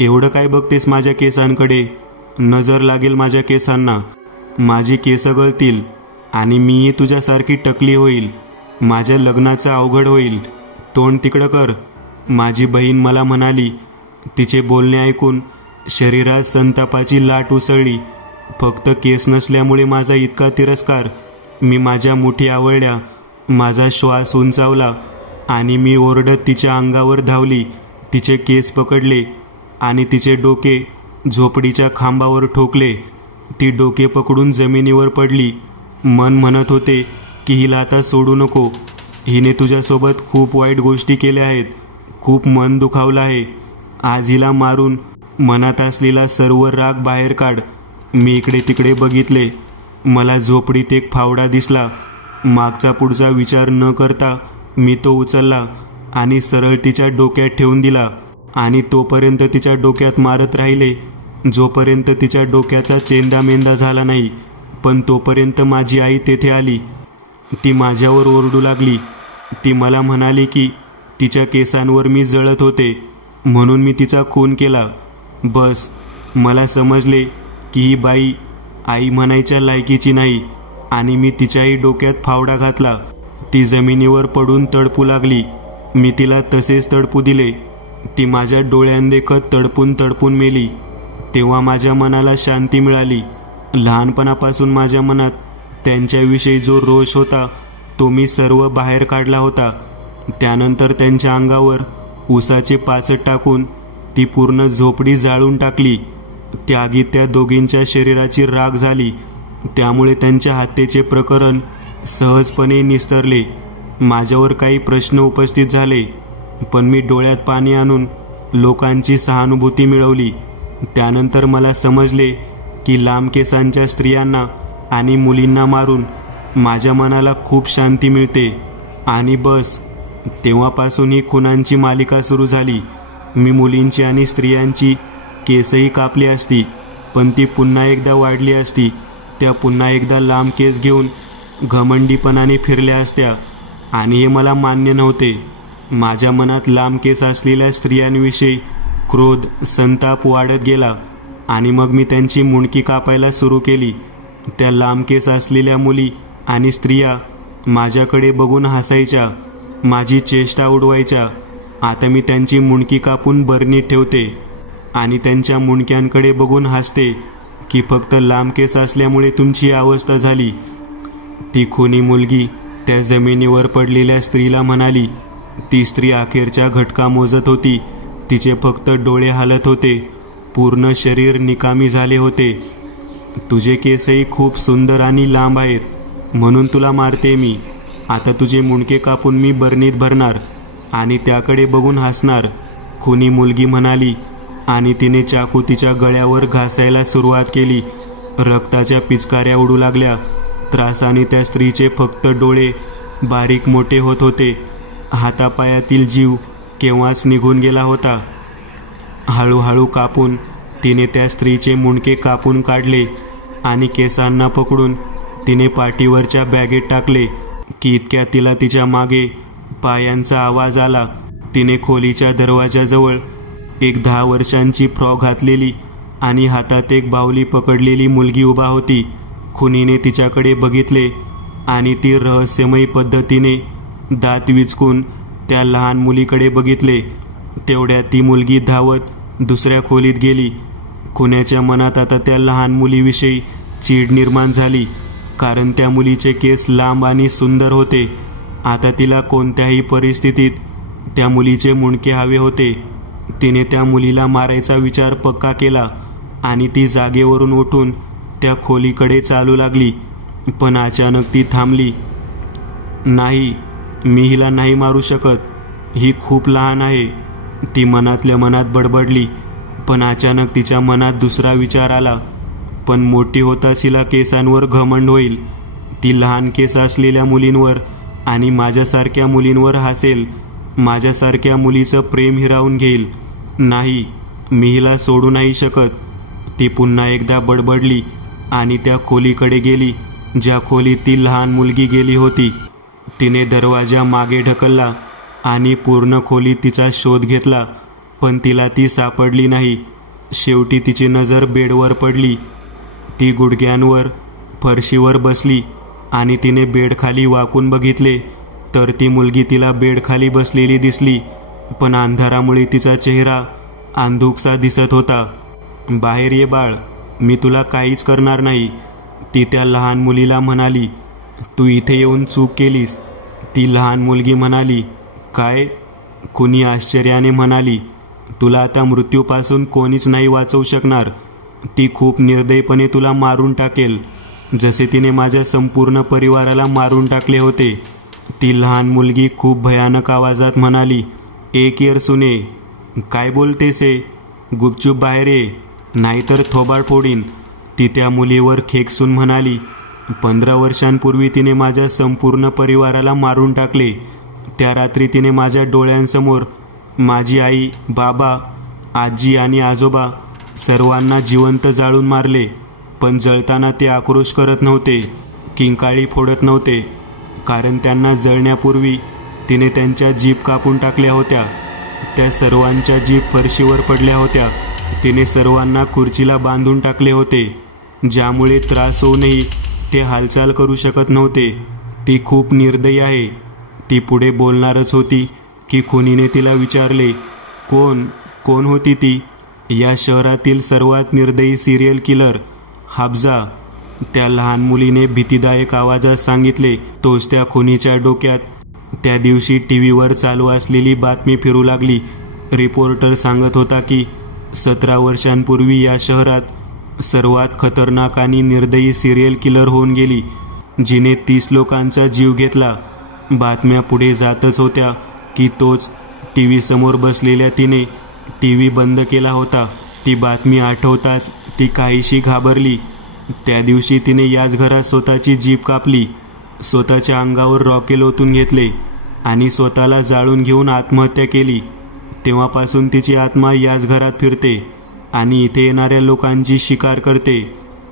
एवढं काय बघतेस माझ्या केसांकडे? नजर लागेल माझ्या केसांना, माझी केस गळतील आणि मीही तुझ्यासारखी टकली होईल. माझ्या लग्नाचं अवघड होईल, तोंड तिकडं कर. माझी बहीण मला म्हणाली. तिचे बोलणे ऐकून शरीरात संतापाची लाट उसळली. फक्त केस नसल्यामुळे माझा इतका तिरस्कार. मी माझ्या मुठी आवळल्या, माझा श्वास उंचावला आणि मी ओरडत तिच्या अंगावर धावली. तिचे केस पकडले आणि तिचे डोके झोपडीच्या खांबावर ठोकले. ती डोके पकडून जमिनीवर पडली. मन म्हणत होते की हिला आता सोडू नको. हिने तुझ्यासोबत खूप वाईट गोष्टी केल्या आहेत, खूप मन दुखावलं आहे. आज हिला मारून मनात असलेला सर्व राग बाहेर काढ. मी इकडे तिकडे बघितले. मला झोपडीत एक फावडा दिसला. मागचा पुढचा विचार न करता मी तो उचलला आणि सरळ तिच्या डोक्यात ठेवून दिला. आणि तोपर्यंत तिच्या डोक्यात मारत राहिले जोपर्यंत तिच्या डोक्याचा चेंदामेंदा झाला नाही. पण तोपर्यंत माझी आई तेथे आली. ती माझ्यावर ओरडू लागली. ती मला म्हणाली की तिच्या केसांवर मी जळत होते म्हणून मी तिचा खून केला. बस मला समजले की ही बाई आई म्हणायच्या लायकीची नाही आणि मी तिच्याही डोक्यात फावडा घातला. ती जमिनीवर पडून तडपू लागली. मी तिला तसेच तडपू दिले. ती माझ्या डोळ्यांदेखत तडपून तडपून मेली. तेव्हा माझ्या मनाला शांती मिळाली. लहानपणापासून माझ्या मनात त्यांच्याविषयी जो रोष होता तो मी सर्व बाहेर काढला होता. त्यानंतर त्यांच्या अंगावर उसाचे पाचट टाकून ती पूर्ण झोपडी जाळून टाकली. त्या आगीत त्या दोघींच्या शरीराची राख झाली. त्यामुळे त्यांच्या हत्येचे प्रकरण सहजपणे निस्तरले. माझ्यावर काही प्रश्न उपस्थित झाले पण मी डोळ्यात पाणी आणून लोकांची सहानुभूती मिळवली. त्यानंतर मला समजले की लांब केसांच्या स्त्रियांना आणि मुलींना मारून माझ्या मनाला खूप शांती मिळते. आणि बस तेव्हापासून ही खुनांची मालिका सुरू झाली. मी मुलींची आणि स्त्रियांची केसही कापली असती पण ती पुन्हा एकदा वाढली असती. त्या पुन्हा एकदा लांब केस घेऊन घमंडीपणाने फिरल्या असत्या आणि हे मला मान्य नव्हते. माझ्या मनात लांब केस असलेल्या स्त्रियांविषयी क्रोध संताप वाढत गेला आणि मग मी त्यांची मुंडकी कापायला सुरू केली. त्या लांब केस असलेल्या मुली आणि स्त्रिया माझ्याकडे बघून हसायच्या, माझी चेष्टा उडवायच्या. आता मी त्यांची मुंडकी कापून बरणीत ठेवते आणि त्यांच्या मुंडक्यांकडे बघून हसते की फक्त लांब केस असल्यामुळे तुमची अवस्था झाली. ती खुनी मुलगी त्या जमिनीवर पडलेल्या स्त्रीला म्हणाली. ती स्त्री अखेरच्या घटका मोजत होती. तिचे फक्त डोळे हालत होते. पूर्ण शरीर निकामी झाले होते. तुझे केसही खूप सुंदर आणि लांब आहेत म्हणून तुला मारते मी. आता तुझे मुंडके कापून मी बरणीत भरणार आणि त्याकडे बघून हसणार, खुनी मुलगी म्हणाली. आणि तिने चाकू तिच्या गळ्यावर घासायला सुरुवात केली. रक्ताच्या पिचकाऱ्या उडू लागल्या. त्रासाने त्या स्त्रीचे फक्त डोळे बारीक मोठे होत होते. हातापायातील जीव केव्हाच निघून गेला होता. हळूहळू कापून तिने त्या स्त्रीचे मुंडके कापून काढले आणि केसांना पकडून तिने पाठीवरच्या बॅगेत टाकले की इतक्यात तिला तिच्या मागे पायांचा आवाज आला. तिने खोलीच्या दरवाजाजवळ एक 10 वर्षांची फ्रॉक घातलेली आणि हातात एक बाहुली पकडलेली मुलगी उभा होती. खुनीने तिच्याकडे बघितले आणि ती रहस्यमयी पद्धतीने दात विचकून त्या लहान मुलीकडे बघितले. तेवढ्यात ती मुलगी धावत दुसऱ्या खोलीत गेली. खुन्याच्या मनात आता त्या लहान मुलीविषयी चीड निर्माण झाली कारण त्या मुलीचे केस लांब आणि सुंदर होते. आता तिला कोणत्याही परिस्थितीत त्या मुलीचे मुंडके हवे होते. तिने त्या मुलीला मारायचा विचार पक्का केला आणि ती जागेवरून उठून त्या खोलीकडे चालू लागली. पण अचानक ती थांबली. नाही, मी हिला नाही मारू शकत. ही खूप लहान आहे, ती मनातल्या मनात बडबडली. पण अचानक तिच्या मनात दुसरा विचार आला. पण मोठी होताच हिला केसांवर घमंड होईल. ती लहान केस असलेल्या मुलींवर आणि माझ्यासारख्या मुलींवर हसेल. माझ्यासारख्या मुलीचं प्रेम हिरावून घेईल. नाही, मी हिला सोडू नाही शकत. ती पुन्हा एकदा बडबडली आणि त्या खोलीकडे गेली ज्या खोलीत ती लहान मुलगी गेली होती. तिने दरवाजा मागे ढकलला आणि पूर्ण खोलीत तिचा शोध घेतला पण तिला ती सापडली नाही. शेवटी तिची नजर बेडवर पडली. ती गुडघ्यांवर फरशीवर बसली आणि तिने बेडखाली वाकून बघितले तर ती मुलगी तिला बेडखाली बसलेली दिसली. पण अंधारामुळे तिचा चेहरा अंधुकसा दिसत होता. बाहेर ये बाळ, मी तुला काहीच करणार नाही, ती त्या लहान मुलीला म्हणाली. तू इथे येऊन चूक केलीस, ती लहान मुलगी म्हणाली. काय? खुनी आश्चर्याने म्हणाली. तुला आता मृत्यूपासून कोणीच नाही वाचवू शकणार. ती खूप निर्दयपणे तुला मारून टाकेल जसे तिने माझ्या संपूर्ण परिवाराला मारून टाकले होते. ती लहान मुलगी खूप भयानक आवाजात म्हणाली. एक येर सुने, काय बोलतेस? गुपचूप बाहेर ये, नाहीतर थोबाड फोडीन, ती त्या मुलीवर खेकसून म्हणाली. 15 वर्षांपूर्वी तिने माझ्या संपूर्ण परिवाराला मारून टाकले. त्या रात्री तिने माझ्या डोळ्यांसमोर माझी आई, बाबा, आजी आणि आजोबा सर्वांना जिवंत जाळून मारले. पण जळताना ते आक्रोश करत नव्हते, किंकाळी फोडत नव्हते, कारण त्यांना जळण्यापूर्वी तिने त्यांच्या जीभ कापून टाकल्या होत्या. त्या सर्वांच्या जीभ फरशीवर पडल्या होत्या. तिने सर्वांना खुर्चीला बांधून टाकले होते, ज्यामुळे त्रास होऊनही ते हालचाल करू शकत नव्हते. ती खूप निर्दयी आहे. ती पुढे बोलणारच होती की खुनीने तिला विचारले, कोण होती ती? या शहरातील सर्वात निर्दयी सिरियल किलर, हाफजा. त्या लहान मुलीने भीतीदायक आवाजात सांगितले. तोच त्या खुनीच्या डोक्यात त्या दिवशी टीव्हीवर चालू असलेली बातमी फिरू लागली. रिपोर्टर सांगत होता की 17 वर्षांपूर्वी या शहरात सर्वात खतरनाक आणि निर्दयी सिरियल किलर होऊन गेली, जिने 30 लोकांचा जीव घेतला. बातम्या पुढे जातच होत्या की तोच टीव्ही समोर बसलेल्या तिने टीव्ही बंद केला होता. ती बातमी आठवताच ती काहीशी घाबरली. त्या दिवशी तिने याच घरात स्वतःची जीभ कापली, स्वतःच्या अंगावर रॉकेल ओतून घेतले आणि स्वतःला जाळून घेऊन आत्महत्या केली. तेव्हापासून तिची आत्मा याच घरात फिरते आणि इथे येणाऱ्या लोकांची शिकार करते.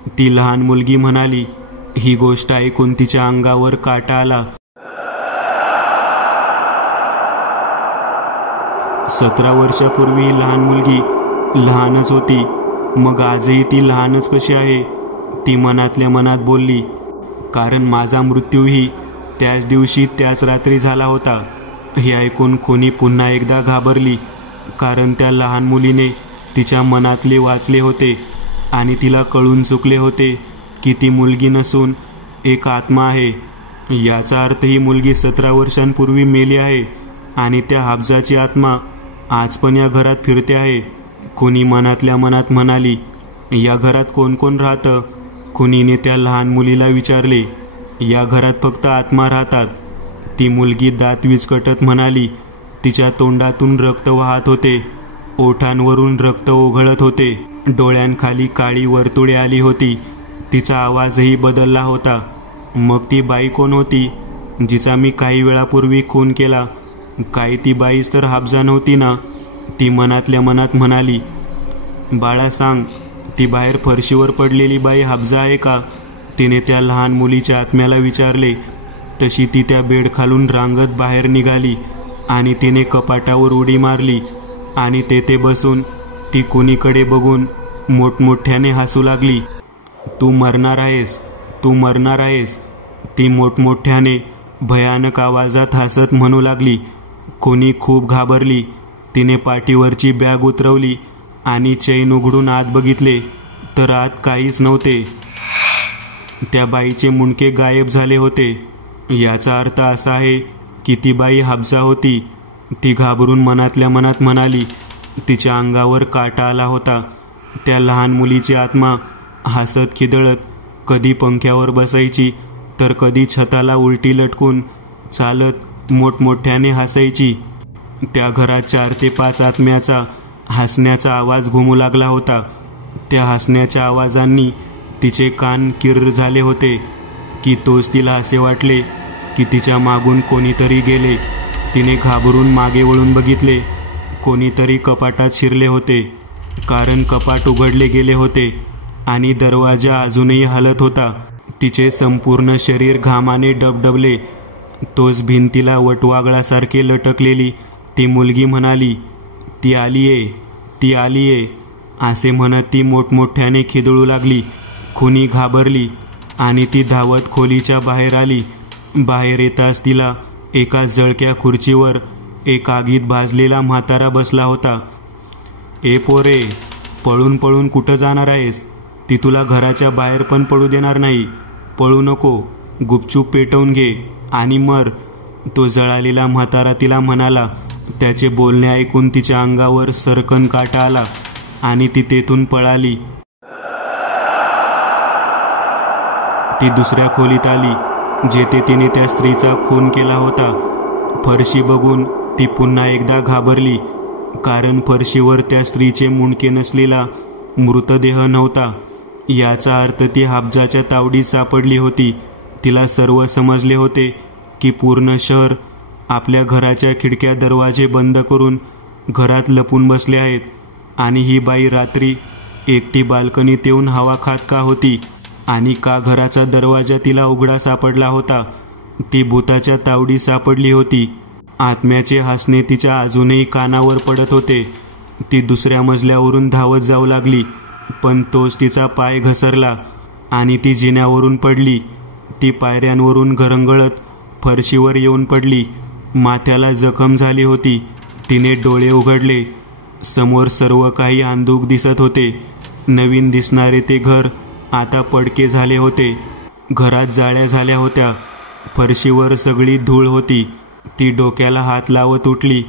ती लहान मुलगी म्हणाली. ही गोष्ट ऐकून तिच्या अंगावर काटा आला. 17 वर्षापूर्वी लहान मुलगी लहानच होती. मग आजही ती लहानच कशी आहे? ती मनातल्या मनात बोलली. कारण माझा मृत्यूही त्याच दिवशी त्याच रात्री झाला होता. हे ऐकून खुनी पुन्हा एकदा घाबरली, कारण त्या लहान मुलीने तिच्या मनातले वाचले होते आणि तिला कळून चुकले होते की ती मुलगी नसून एक आत्मा आहे. याचा अर्थ ही मुलगी 17 वर्षांपूर्वी मेली आहे आणि त्या हाफजाची आत्मा आज पण या घरात फिरते आहे. खुनी मनातल्या मनात म्हणाली. या घरात कोण कोण राहतं? खुनीने त्या लहान मुलीला विचारले. या घरात फक्त आत्मा राहतात, ती मुलगी दात विचकटत म्हणाली. तिच्या तोंडातून रक्त वाहत होते, ओठांवरून रक्त ओघळत होते, डोळ्यांखाली काळी वर्तुळे आली होती. तिचा आवाजही बदलला होता. मग ती बाई कोण होती जिचा मी काही वेळापूर्वी खून केला? काही ती बाईच तर हाफजा नव्हती ना? ती मनातल्या मनात म्हणाली. बाळा सांग, ती बाहेर फरशीवर पडलेली बाई हाफजा आहे का? तिने त्या लहान मुलीच्या आत्म्याला विचारले. तशी ती त्या बेड खालून रांगत बाहेर निघाली आणि तिने कपाटावर उडी मारली आणि तेथे बसून ती कुणीकडे बघून मोठमोठ्याने हसू लागली. तू मरणार आहेस, तू मरणार आहेस, ती मोठमोठ्याने भयानक आवाजात हसत म्हणू लागली. खुनी खूप घाबरली. तिने पाठीवरची बॅग उतरवली आणि चैन उघडून आत बघितले तर आत काहीच नव्हते. त्या बाईचे मुंडके गायब झाले होते. याचा अर्थ असा आहे की ती बाई हाफजा होती. ती घाबरून मनातल्या मनात म्हणाली. तिच्या अंगावर काटा आला होता. त्या लहान मुलीची आत्मा हसत खिदळत कधी पंख्यावर बसायची तर कधी छताला उलटी लटकून चालत मोठमोठ्याने हसायची. त्या घरात 4 ते 5 आत्म्याचा हसण्याचा आवाज घुमू लागला होता. त्या हसण्याच्या आवाजांनी तिचे कान किर्र झाले होते की तोच तिला असे वाटले की तिच्या मागून कोणीतरी गेले. तिने घाबरून मागे वळून बघितले. कोणीतरी कपाटात शिरले होते, कारण कपाट उघडले गेले होते आणि दरवाजा अजूनही हलत होता. तिचे संपूर्ण शरीर घामाने डबडबले. तोच भिंतीला वटवागळासारखे लटकलेली ती मुलगी म्हणाली. ती आलीये, ती आलीये, असे म्हणत ती मोठमोठ्याने खिदळू लागली. खुनी घाबरली आणि ती धावत खोलीच्या बाहेर आली. बाहेर येताच तिला एका जळक्या खुर्चीवर एक आगीत भाजलेला म्हातारा बसला होता. ए पोरे, पळून पळून कुठं जाणार आहेस? ती तुला घराच्या बाहेर पण पडू देणार नाही. पळू नको, गुपचूप पेटवून घे आणि मर, तो जळालेला म्हातारा तिला म्हणाला. त्याचे बोलणे ऐकून तिच्या अंगावर सरकन काटा आला आणि ती तेथून पळाली. ती दुसऱ्या खोलीत आली, जेथे तिने त्या स्त्रीचा खून केला होता. फरशी बघून ती पुन्हा एकदा घाबरली, कारण फरशीवर त्या स्त्रीचे मुंडके नसलेला मृतदेह नव्हता. याचा अर्थ ती हाफजाच्या तावडीत सापडली होती. तिला सर्व समजले होते की पूर्ण शहर आपल्या घराच्या खिडक्या दरवाजे बंद करून घरात लपून बसले आहेत आणि ही बाई रात्री एकटी बाल्कनीत येऊन हवा खात का होती आणि का घराचा दरवाजा तिला उघडा सापडला होता? ती भूताच्या तावडी सापडली होती. आत्म्याचे हसणे तिच्या अजूनही कानावर पडत होते. ती दुसऱ्या मजल्यावरून धावत जाऊ लागली, पण तोच तिचा पाय घसरला आणि ती जिन्यावरून पडली. ती पायऱ्यांवरून घरंगळत फरशीवर येऊन पडली. माथ्याला जखम झाली होती. तिने डोळे उघडले. समोर सर्व काही अंधुक दिसत होते. नवीन दिसणारे ते घर आता पडके झाले होते. घरात जाळ्या झाल्या होत्या. फरशीवर सगळी धूळ होती. ती डोक्याला हात लावत उठली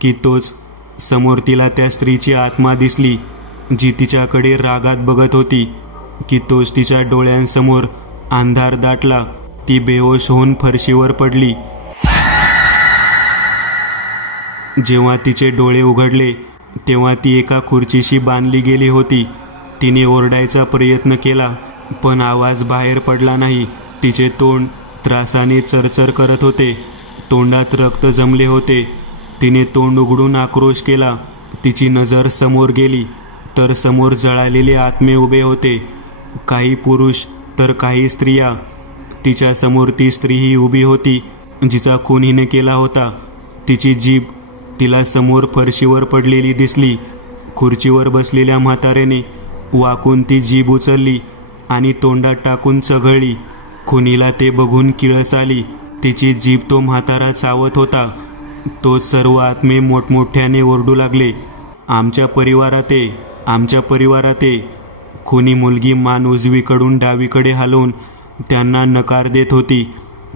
की तोच समोर तिला त्या स्त्रीची आत्मा दिसली, जी तिच्याकडे रागात बघत होती. की तोच तिच्या डोळ्यांसमोर अंधार दाटला. ती बेहोश होऊन फरशीवर पडली. जेव्हा तिचे डोळे उघडले तेव्हा ती एका खुर्चीशी बांधली गेली होती. तिने ओरडायचा प्रयत्न केला, पण आवाज बाहेर पडला नाही. तिचे तोंड त्रासाने चरचर करत होते. तोंडात रक्त जमले होते. तिने तोंड उघडून आक्रोश केला. तिची नजर समोर गेली तर समोर जळालेले आत्मे उभे होते. काही पुरुष तर काही स्त्रिया. तिच्या समोर ती स्त्रीही उभी होती जिचा खून हिने केला होता. तिची जीभ तिला समोर फरशीवर पडलेली दिसली. खुर्चीवर बसलेल्या म्हाताऱ्याने वाकून ती जीभ उचलली आणि तोंडात टाकून चघळली. खुनीला ते बघून किळस आली. तिची जीभ तो म्हातारा चावत होता. तोच सर्व आत्मे मोठमोठ्याने ओरडू लागले, आमच्या परिवारात ये, आमच्या परिवारात ये. खुनी मुलगी मान उजवीकडून डावीकडे हलवून त्यांना नकार देत होती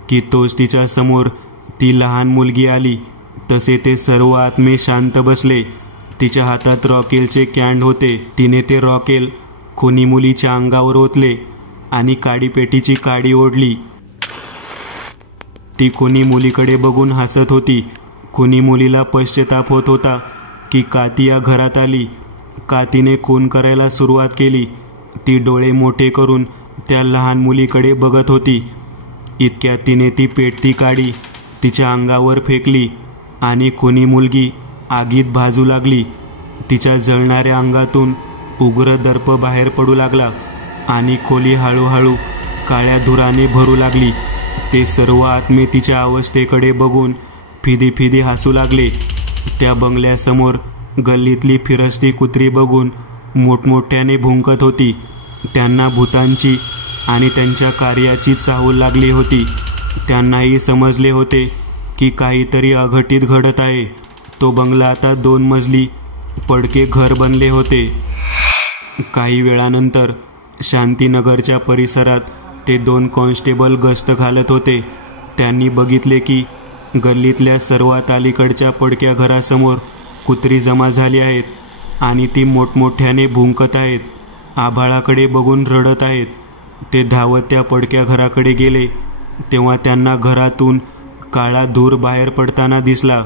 की तोच तिच्या समोर ती लहान मुलगी आली. तसे ते सर्व आत्मे शांत बसले. तिच्या हातात रॉकेलचे कॅन्ड होते. तिने ते रॉकेल खुनी मुलीच्या अंगावर ओतले आणि काडीपेटीची काडी ओढली. ती खुनी मुलीकडे बघून हसत होती. खुनी मुलीला पश्चाताप होत होता की का ती या घरात आली, का तिने खून करायला सुरुवात केली. ती डोळे मोठे करून त्या लहान मुलीकडे बघत होती. इतक्यात तिने ती पेटती काडी तिच्या अंगावर फेकली आणि खुनी मुलगी आगीत भाजू लागली. तिच्या जळणाऱ्या अंगातून उग्र दर्प बाहेर पडू लागला आणि खोली हळूहळू काळ्या धुराने भरू लागली. ते सर्व आत्मे तिच्या अवस्थेकडे बघून फिदी फिदी हसू लागले. त्या बंगल्यासमोर गल्लीतली फिरस्ती कुत्री बघून मोठमोठ्याने भुंकत होती. त्यांना भूतांची आणि त्यांच्या कार्याची चाहूल लागली होती. त्यांनाही समजले होते की काहीतरी अघटित घडत आहे. तो बंगला आता 2 मजली पडके घर बनले होते. काही वेळानंतर शांतीनगरच्या परिसरात ते 2 कॉन्स्टेबल गस्त घालत होते. त्यांनी बघितले की गल्लीतल्या सर्वात अलीकडच्या पडक्या घरासमोर कुत्री जमा झाली आहेत आणि ती मोठमोठ्याने भुंकत आहेत. आभाळाकडे बघून रडत आहेत. ते धावत त्या पडक्या घराकडे गेले तेव्हा त्यांना घरातून काळा धूर बाहेर पडताना दिसला.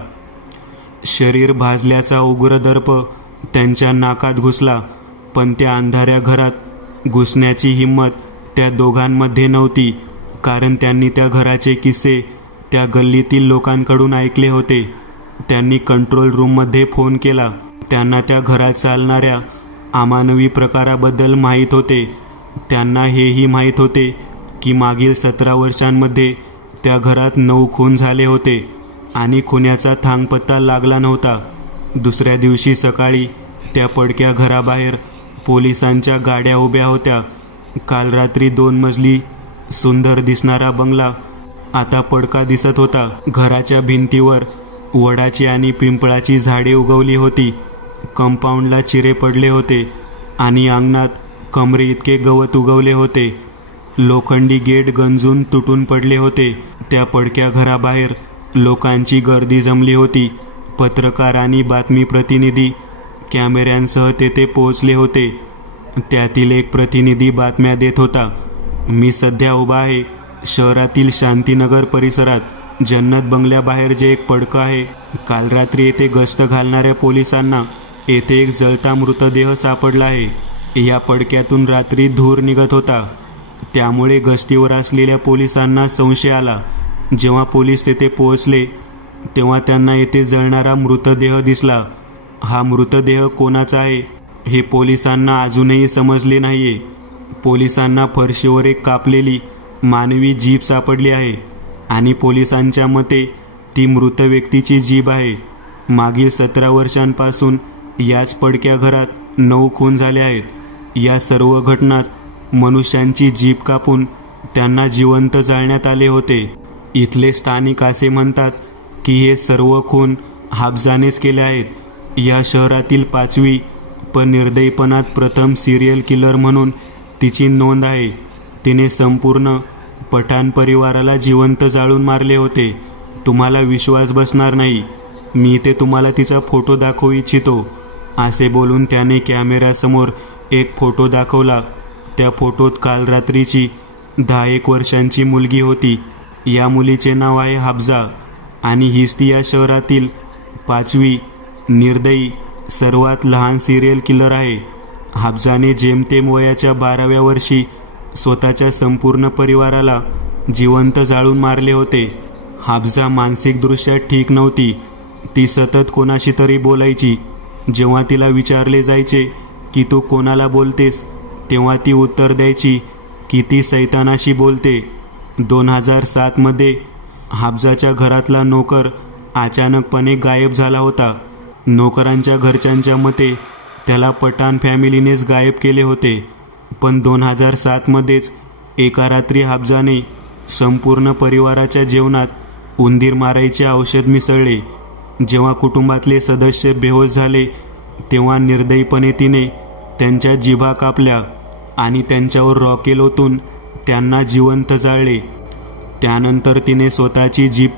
शरीर भाजल्याचा उग्र दर्प त्यांच्या नाकात घुसला, पण त्या अंधाऱ्या घरात घुसण्याची हिंमत त्या दोघांमध्ये नव्हती, कारण त्यांनी त्या घराचे किस्से त्या गल्लीतील लोकांकडून ऐकले होते. त्यांनी कंट्रोल रूममध्ये फोन केला. त्यांना त्या घरात चालणाऱ्या अमानवी प्रकाराबद्दल माहीत होते. त्यांना हेही माहीत होते की मागील 17 वर्षांमध्ये त्या घरात 9 खून झाले होते आणि खुन्याचा थांगपत्ता लागला नव्हता. दुसऱ्या दिवशी सकाळी त्या पडक्या घराबाहेर पोलिसांच्या गाड्या उभ्या होत्या. काल रात्री 2 मजली सुंदर दिसणारा बंगला आता पडका दिसत होता. घराच्या भिंतीवर वडाची आणि पिंपळाची झाडे उगवली होती. कंपाऊंडला चिरे पडले होते आणि अंगणात कमरे इतके गवत उगवले होते. लोखंडी गेट गंजून तुटून पडले होते. त्या पडक्या घराबाहेर लोकांची गर्दी जमली होती. पत्रकार आणि बातमी प्रतिनिधी कॅमेऱ्यांसह तेथे पोहोचले होते. त्यातील एक प्रतिनिधी बातम्या देत होता. मी सध्या उभा आहे शहरातील शांतीनगर परिसरात. जन्नत बंगल्याबाहेर जे एक पडकं आहे, काल रात्री येथे गस्त घालणाऱ्या पोलिसांना येथे एक जळता मृतदेह सापडला आहे. या पडक्यातून रात्री धूर निघत होता. त्यामुळे गस्तीवर असलेल्या पोलिसांना संशय आला. जेव्हा पोलीस तेथे पोहोचले तेव्हा त्यांना येथे जळणारा मृतदेह दिसला. हा मृतदेह कोणाचा आहे हे पोलिसांना अजूनही समजले नाहीये. पोलिसांना फरशीवर एक कापलेली मानवी जीभ सापडली आहे आणि पोलिसांच्या मते ती मृत व्यक्तीची जीभ आहे. मागील 17 वर्षांपासून याच पडक्या घरात 9 खून झाले आहेत. या सर्व घटनात मनुष्यांची जीभ कापून त्यांना जिवंत जाळण्यात आले होते. इथले स्थानिक असे म्हणतात की हे सर्व खून हाफजानेच केले आहेत. या शहरातील 5वी पण निर्दयीपणात प्रथम सिरियल किलर म्हणून तिची नोंद आहे. तिने संपूर्ण पठाण परिवाराला जिवंत जाळून मारले होते. तुम्हाला विश्वास बसणार नाही, मी इथे तुम्हाला तिचा फोटो दाखवू इच्छितो. असे बोलून त्याने कॅमेऱ्यासमोर एक फोटो दाखवला. त्या फोटोत काल रात्रीची 10-1 वर्षांची मुलगी होती. या मुलीचे नाव आहे हाफजा आणि हीच ती या शहरातील 5वी निर्दयी सर्वात लहान सिरियल किलर आहे. हाफजाने जेमतेम वयाच्या 12व्या वर्षी स्वतःच्या संपूर्ण परिवाराला जिवंत जाळून मारले होते. हाफजा मानसिकदृष्ट्या ठीक नव्हती. ती सतत कोणाशी तरी बोलायची. जेव्हा तिला विचारले जायचे की तू कोणाला बोलतेस, तेव्हा ती उत्तर द्यायची की ती सैतानाशी बोलते. 2007 मध्ये हाफजाच्या घरातला नोकर अचानकपणे गायब झाला होता. नोकरांच्या घरच्यांच्या मते त्याला पठाण फॅमिलीनेच गायब केले होते. पण 2007 मध्येच एका रात्री हाफजाने संपूर्ण परिवाराच्या जेवणात उंदीर मारायचे औषध मिसळले. जेव्हा कुटुंबातले सदस्य बेहोश झाले तेव्हा निर्दयीपणे तिने त्यांच्या जिभा कापल्या आणि त्यांच्यावर रॉकेल ओतून त्यांना जिवंत जाळले. त्यानंतर तिने स्वतःची जीभ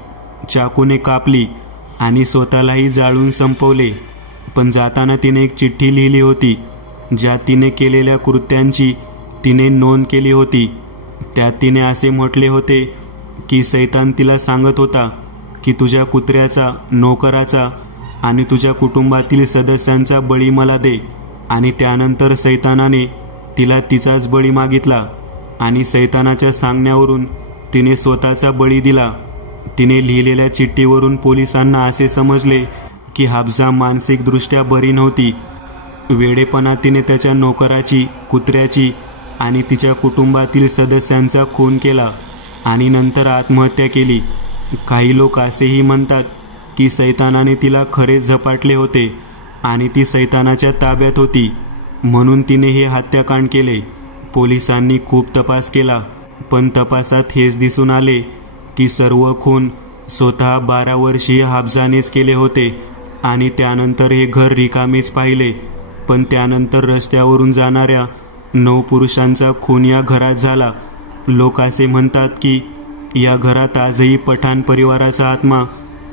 चाकूने कापली आणि स्वतःलाही जाळून संपवले. पण जाताना तिने एक चिठ्ठी लिहिली होती ज्यात तिने केलेल्या कृत्यांची तिने नोंद केली होती. त्यात तिने असे म्हटले होते की सैतान तिला सांगत होता की तुझ्या कुत्र्याचा, नोकराचा आणि तुझ्या कुटुंबातील सदस्यांचा बळी मला दे. आणि त्यानंतर सैतानाने तिला तिचाच बळी मागितला आणि सैतानाच्या सांगण्यावरून तिने स्वतःचा बळी दिला. तिने लिहिलेल्या चिठ्ठीवरून पोलिसांना असे समजले की हाफजा मानसिकदृष्ट्या बरी नव्हती. वेडेपणा तिने त्याच्या नोकराची, कुत्र्याची आणि तिच्या कुटुंबातील सदस्यांचा खून केला आणि नंतर आत्महत्या केली. काही लोक असेही म्हणतात की सैतानाने तिला खरेच झपाटले होते आणि ती सैतानाच्या ताब्यात होती म्हणून तिने हे हत्याकांड केले. पोलिसांनी खूप तपास केला पण तपासात हेच दिसून आले की सर्व खून स्वतः 12 वर्षीय हाफजानेच केले होते. आणि त्यानंतर हे घर रिकामेच पाहिले. पण त्यानंतर रस्त्यावरून जाणाऱ्या 9 पुरुषांचा खून या घरात झाला. लोक असे म्हणतात की या घरात आजही पठाण परिवाराचा आत्मा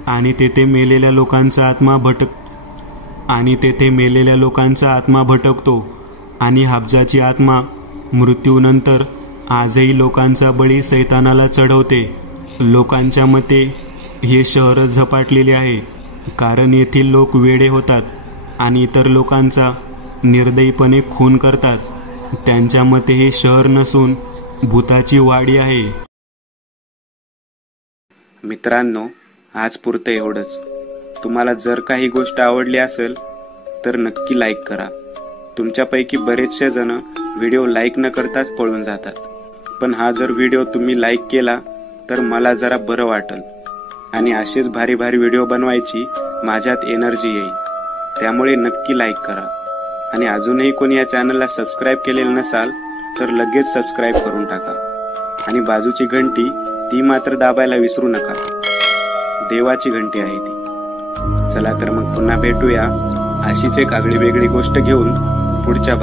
आणि तेथे मेलेल्या लोकांचा आत्मा भटकतो आणि हाफजाची आत्मा मृत्यूनंतर आजही लोकांचा बळी सैतानाला चढवते. लोकांच्या मते हे शहरच झपाटलेले आहे कारण येथील लोक वेडे होतात आणि इतर लोकांचा निर्दयीपणे खून करतात. त्यांच्या मते हे शहर नसून भूताची वाडी आहे. मित्रांनो, आज पुरतं एवढंच. तुम्हाला जर काही गोष्ट आवडली असेल तर नक्की लाईक करा. तुमच्यापैकी बरेचसे जण व्हिडिओ लाईक न करताच पळून जातात. पण हा जर व्हिडिओ तुम्ही लाईक केला तर मला जरा बरं वाटेल आणि असेच भारी भारी व्हिडिओ बनवायची माझ्यात एनर्जी येईल. त्यामुळे नक्की लाईक करा. आणि अजूनही कोणी या चॅनलला सबस्क्राईब केलेलं नसाल तर लगेच सबस्क्राईब करून टाका. आणि बाजूची घंटी ती मात्र दाबायला विसरू नका. देवाची घंटी आहे ती. चला तर मग पुन्हा भेटूया अशीच एक आगळी वेगळी गोष्ट घेऊन पुढच्या